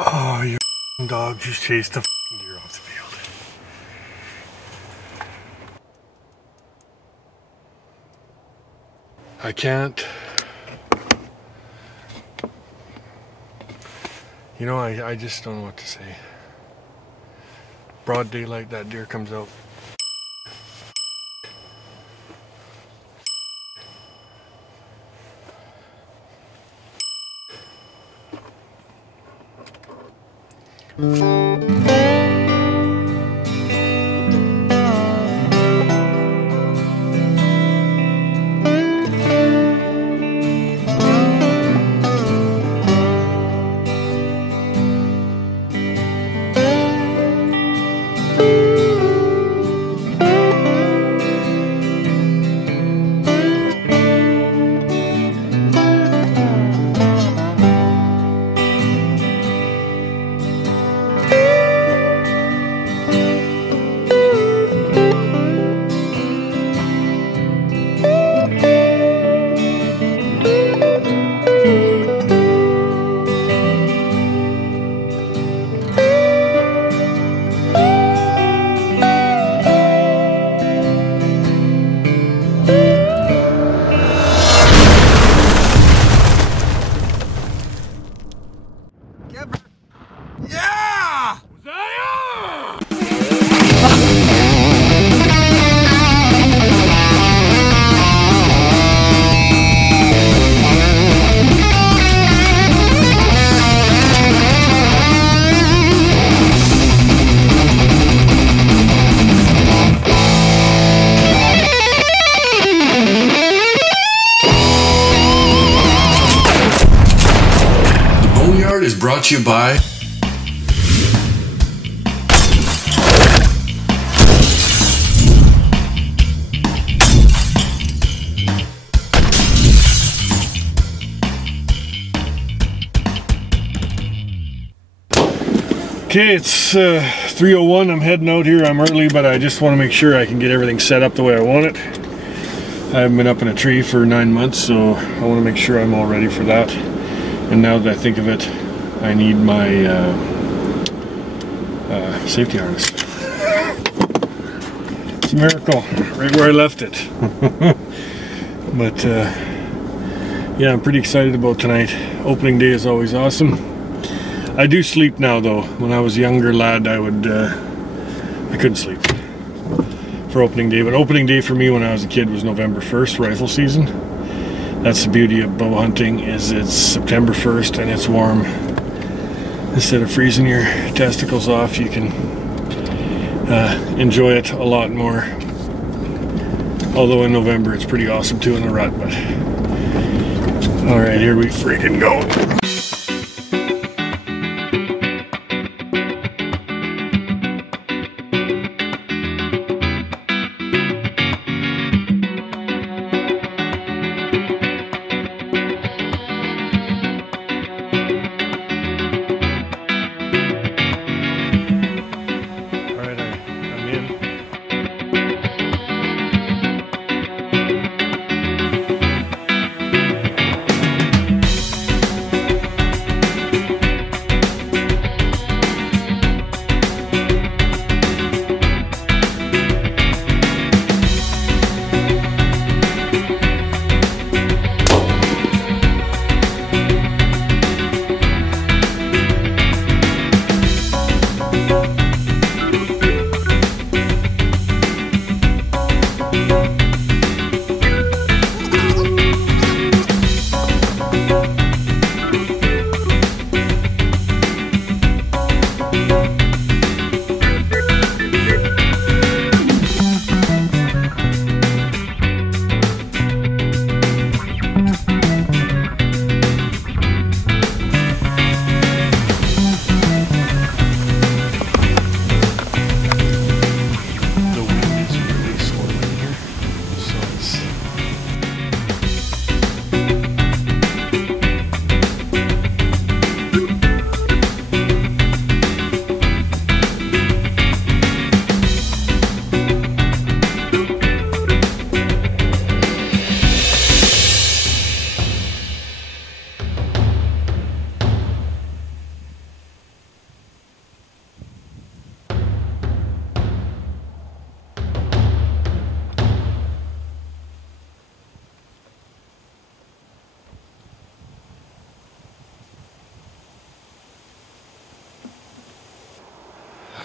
Oh, your dog just chased the deer off the field. I can't. You know, I just don't know what to say. Broad daylight, that deer comes out. Is brought to you by Okay, it's 3:01. I'm heading out here. I'm early, but I just want to make sure I can get everything set up the way I want it. I haven't been up in a tree for 9 months, so I want to make sure I'm all ready for that. And now that I think of it, I need my safety harness. It's a miracle, right where I left it. But yeah, I'm pretty excited about tonight. Opening day is always awesome. I do sleep now though. When I was a younger lad, I couldn't sleep for opening day. But opening day for me when I was a kid was November 1st, rifle season. That's the beauty of bow hunting, is it's September 1st and it's warm. Instead of freezing your testicles off, you can enjoy it a lot more. Although in November it's pretty awesome too in the rut, but alright, here we freaking go.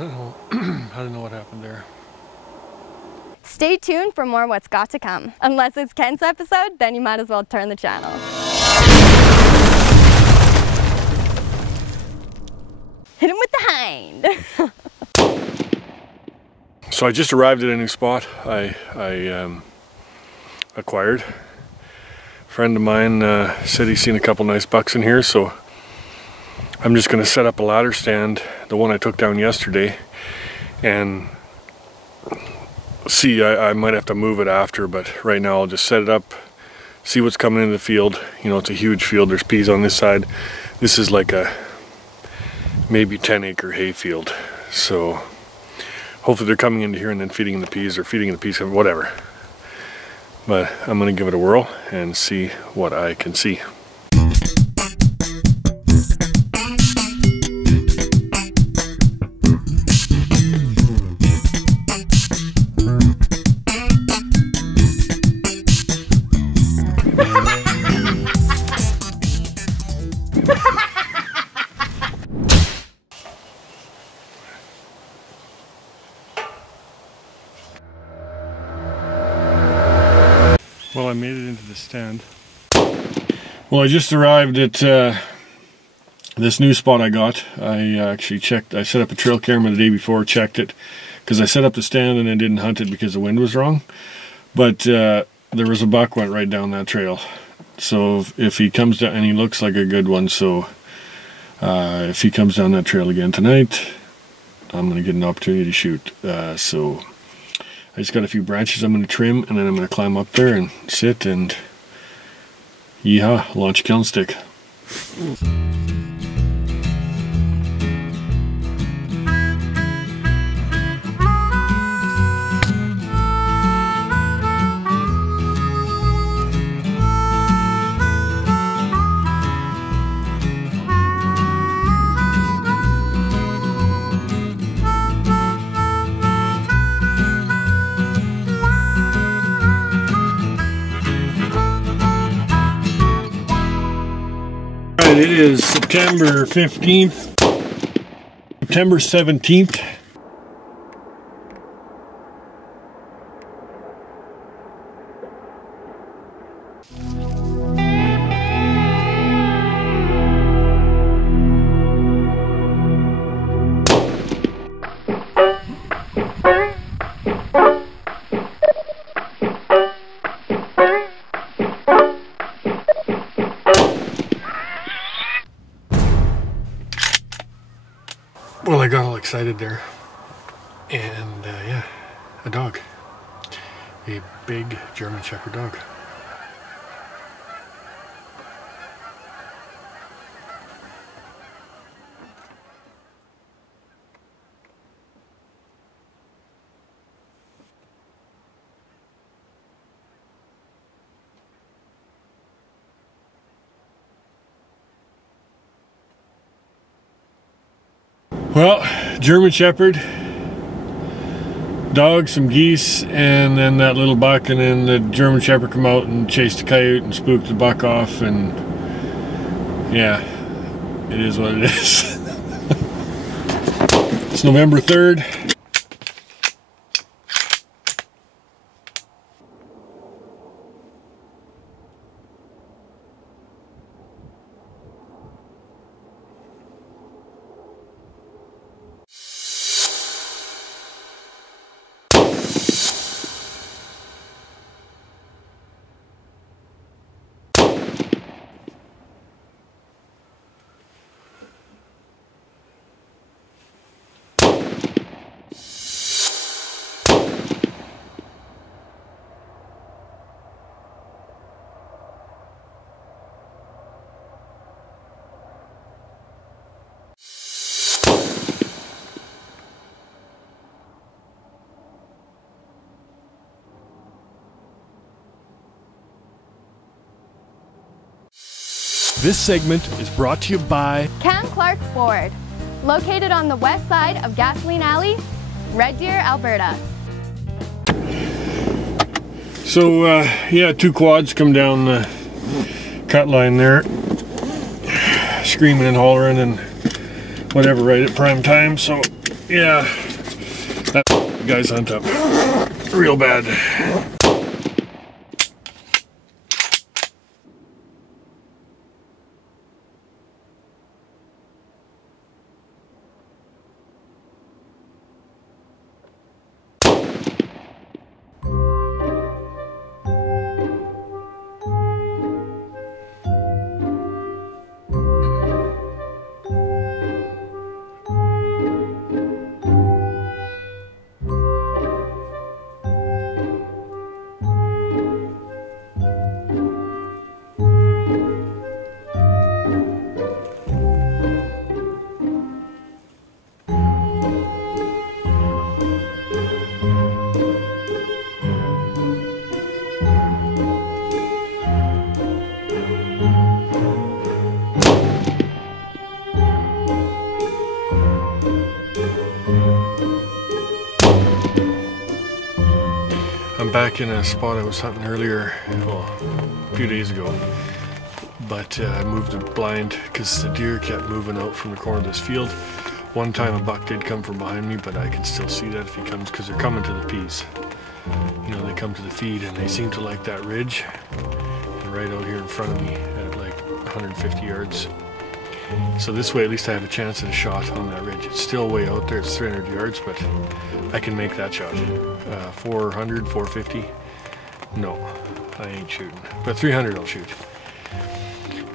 I don't know what happened there. Stay tuned for more What's Got to Come. Unless it's Kent's episode, then you might as well turn the channel. Hit him with the hind. So I just arrived at a new spot I acquired. A friend of mine said he's seen a couple nice bucks in here, so I'm just going to set up a ladder stand, the one I took down yesterday, and see, I might have to move it after, but right now I'll just set it up, see what's coming into the field. You know, it's a huge field. There's peas on this side. This is like a maybe 10-acre hay field, so hopefully they're coming into here and then feeding the peas, or feeding the peas, whatever. But I'm going to give it a whirl and see what I can see. Well, I made it into the stand. Well, I just arrived at this new spot I got. I actually checked, I set up a trail camera the day before, checked it, because I set up the stand and then didn't hunt it because the wind was wrong. But there was a buck went right down that trail. So if he comes down, and he looks like a good one, so if he comes down that trail again tonight, I'm going to get an opportunity to shoot. So I just got a few branches I'm going to trim, and then I'm going to climb up there and sit and yeehaw, launch a kiln stick. It is September 15th, September 17th. Well, I got all excited there, and yeah, a dog, a big German Shepherd dog. Well, German Shepherd, dog, some geese, and then that little buck, and then the German Shepherd come out and chased the coyote and spooked the buck off, and yeah, it is what it is. It's November 3rd. This segment is brought to you by Cam Clark Ford, located on the west side of Gasoline Alley, Red Deer, Alberta. So yeah, two quads come down the cut line there, screaming and hollering and whatever right at prime time. So Yeah, that guy's hunt up real bad. I'm back in a spot I was hunting earlier, well, a few days ago, but I moved the blind because the deer kept moving out from the corner of this field. One time a buck did come from behind me, but I can still see that if he comes, because they're coming to the peas. You know, they come to the feed and they seem to like that ridge. And right out here in front of me at like 150 yards. So this way at least I have a chance at a shot on that ridge. It's still way out there, it's 300 yards, but I can make that shot. 400, 450, no, I ain't shooting. But 300 I'll shoot.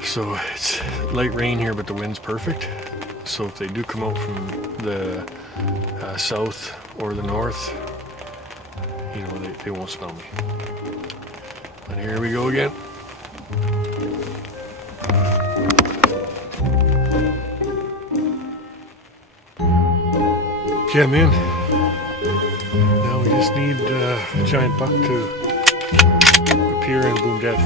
So it's light rain here, but the wind's perfect. So if they do come out from the south or the north, you know, they won't smell me. But here we go again. Okay, I'm in. Now we just need a giant buck to appear and boom dead.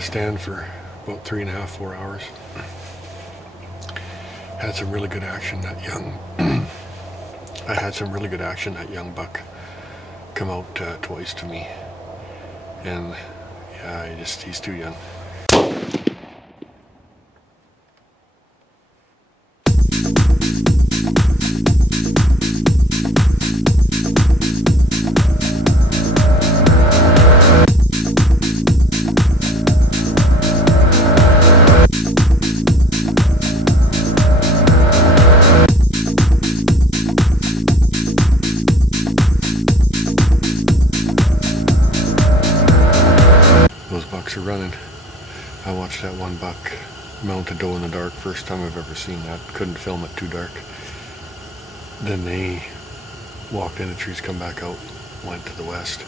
Stand for about 3.5, 4 hours. Had some really good action that young I had some really good action that young buck come out twice to me, and yeah, he's too young. Are running. I watched that one buck mount a doe in the dark, first time I've ever seen that. Couldn't film it too dark. Then they walked in the trees, come back out, went to the west.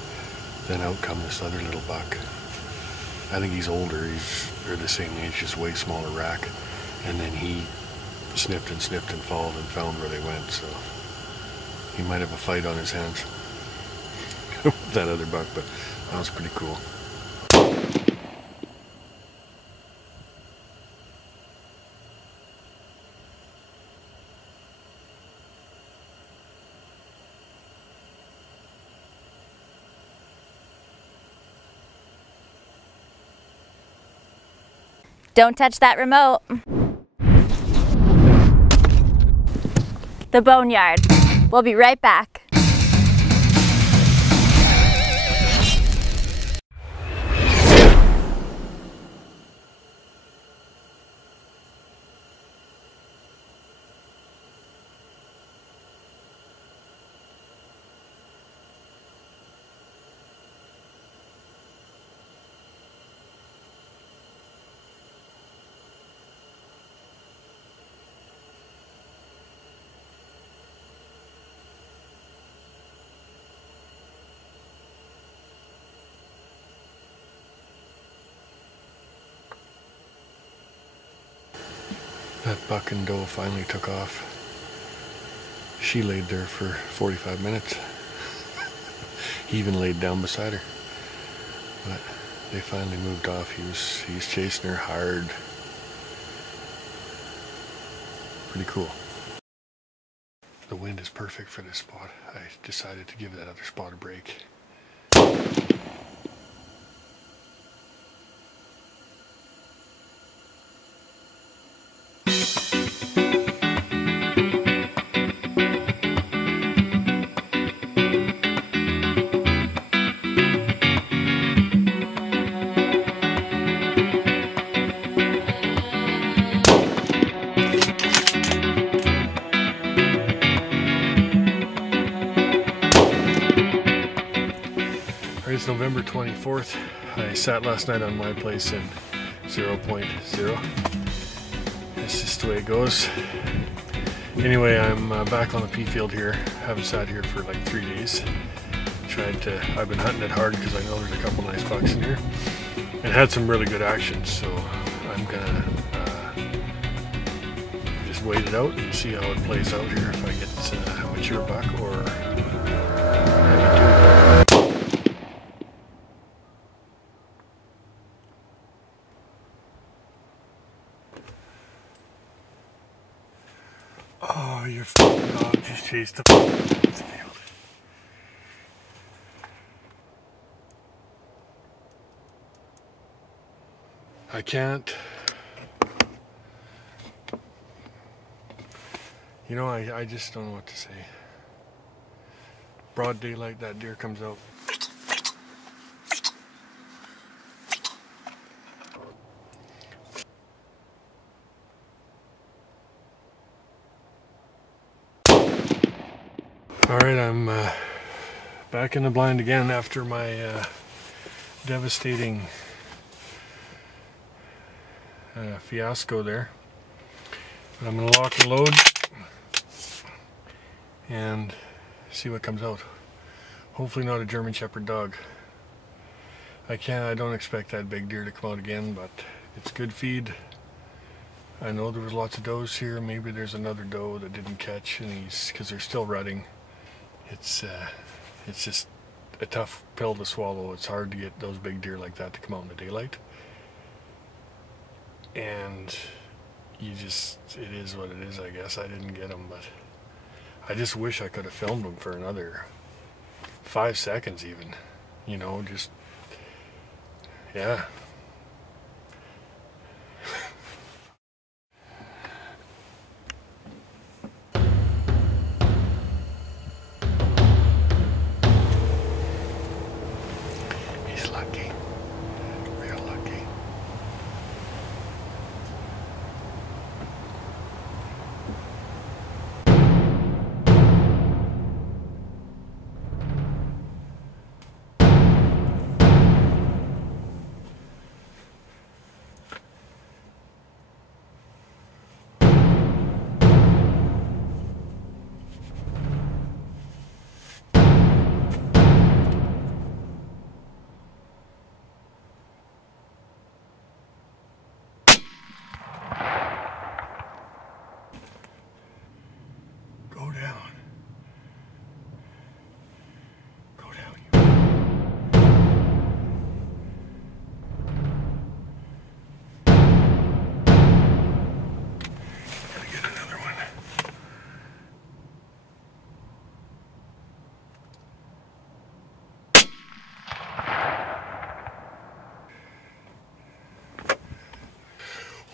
Then out come this other little buck. I think he's older, they're the same age, just way smaller rack. And then he sniffed and followed and found where they went, so he might have a fight on his hands with that other buck, but that was pretty cool. Don't touch that remote. The Boneyard. We'll be right back. That buck and doe finally took off. She laid there for 45 minutes. He even laid down beside her. But they finally moved off. He's chasing her hard. Pretty cool. The wind is perfect for this spot. I decided to give that other spot a break. It's November 24th. I sat last night on my place in 0.0. That's just the way it goes. Anyway, I'm back on the pea field here. Haven't sat here for like 3 days. I've been hunting it hard because I know there's a couple nice bucks in here. And had some really good action, so I'm gonna just wait it out and see how it plays out here, if I get a mature buck or oh, your fucking dog just chased the field. I can't. You know, I just don't know what to say. Broad daylight, that deer comes out. Alright, I'm back in the blind again after my devastating fiasco there. But I'm going to lock and load and see what comes out. Hopefully not a German Shepherd dog. I don't expect that big deer to come out again, but it's good feed. I know there was lots of does here. Maybe there's another doe that didn't catch, and because they're still rutting. It's just a tough pill to swallow. It's hard to get those big deer like that to come out in the daylight. And it is what it is, I guess. I didn't get them, but I just wish I could have filmed them for another 5 seconds even. You know, just, yeah. He's lucky. Real lucky.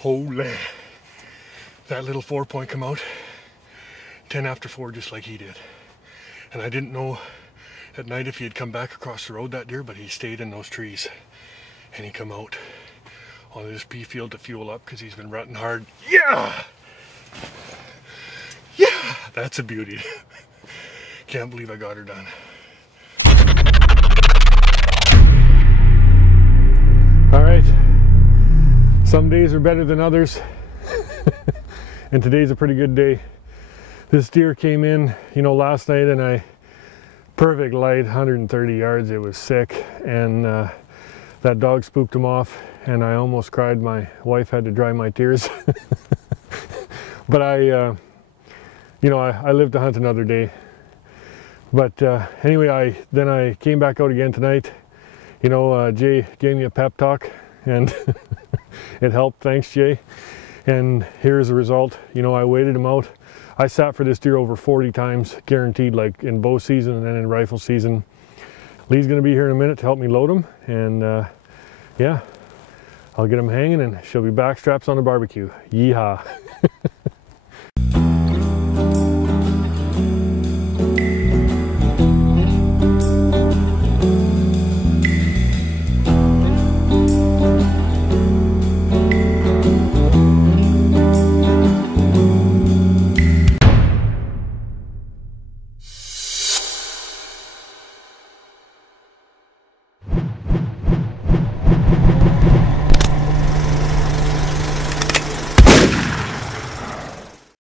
Holy. That little 4-point come out 10 after 4 just like he did. And I didn't know at night if he had come back across the road, that deer, but he stayed in those trees. And he come out on this pea field to fuel up because he's been rutting hard. Yeah! Yeah! That's a beauty. Can't believe I got her done. All right. Some days are better than others. And today's a pretty good day. This deer came in, you know, last night, and perfect light, 130 yards. It was sick, and that dog spooked him off, and I almost cried. My wife had to dry my tears. But you know, I live to hunt another day. But anyway, I came back out again tonight. You know, Jay gave me a pep talk, and it helped. Thanks, Jay. And here's the result. You know, I waited him out. I sat for this deer over 40 times, guaranteed, like in bow season and then in rifle season. Lee's gonna be here in a minute to help me load him, and yeah, I'll get him hanging and she'll be back straps on the barbecue. Yeehaw.